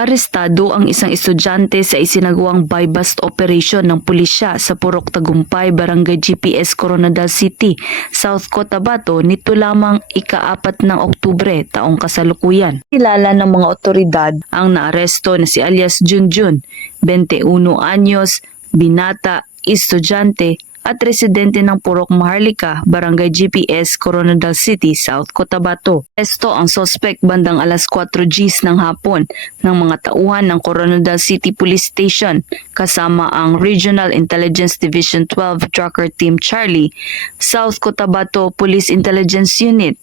Arestado ang isang estudyante sa isinagawang buy-bust operation ng pulisya sa Purok Tagumpay, Barangay GPS, Coronadal City, South Cotabato nito lamang ika-4 ng Oktubre taong kasalukuyan. Kilala ng mga otoridad ang naaresto na si alias Junjun, 21 anyos, binata, estudyante at residente ng Purok Maharlika, Barangay GPS, Coronadal City, South Cotabato. Esto ang suspect bandang alas 4 Gs ng hapon ng mga tauhan ng Coronadal City Police Station kasama ang Regional Intelligence Division 12 Tracker Team Charlie, South Cotabato Police Intelligence Unit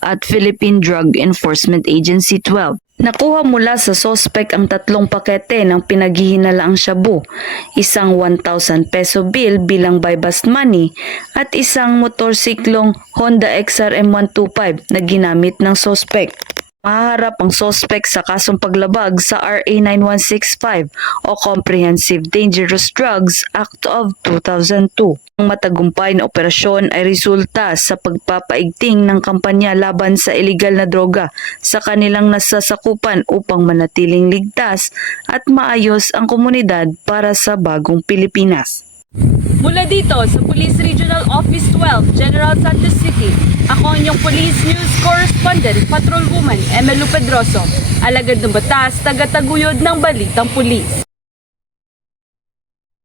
at Philippine Drug Enforcement Agency 12. Nakuha mula sa sospek ang 3 pakete ng pinaghihinalaang shabu, isang 1,000 peso bill bilang buy-bust money at isang motorsiklong Honda XRM 125 na ginamit ng sospek. Maharap ang sospek sa kasong paglabag sa RA 9165 o Comprehensive Dangerous Drugs Act of 2002. Ang matagumpay na operasyon ay resulta sa pagpapaigting ng kampanya laban sa iligal na droga sa kanilang nasasakupan upang manatiling ligtas at maayos ang komunidad para sa bagong Pilipinas. Mula dito sa Police Regional Office 12, General Santos City, ako ang inyong Police News Correspondent, Patrolwoman Emelu Pedroso, alagad ng batas, taga-taguyod ng Balitang Pulis.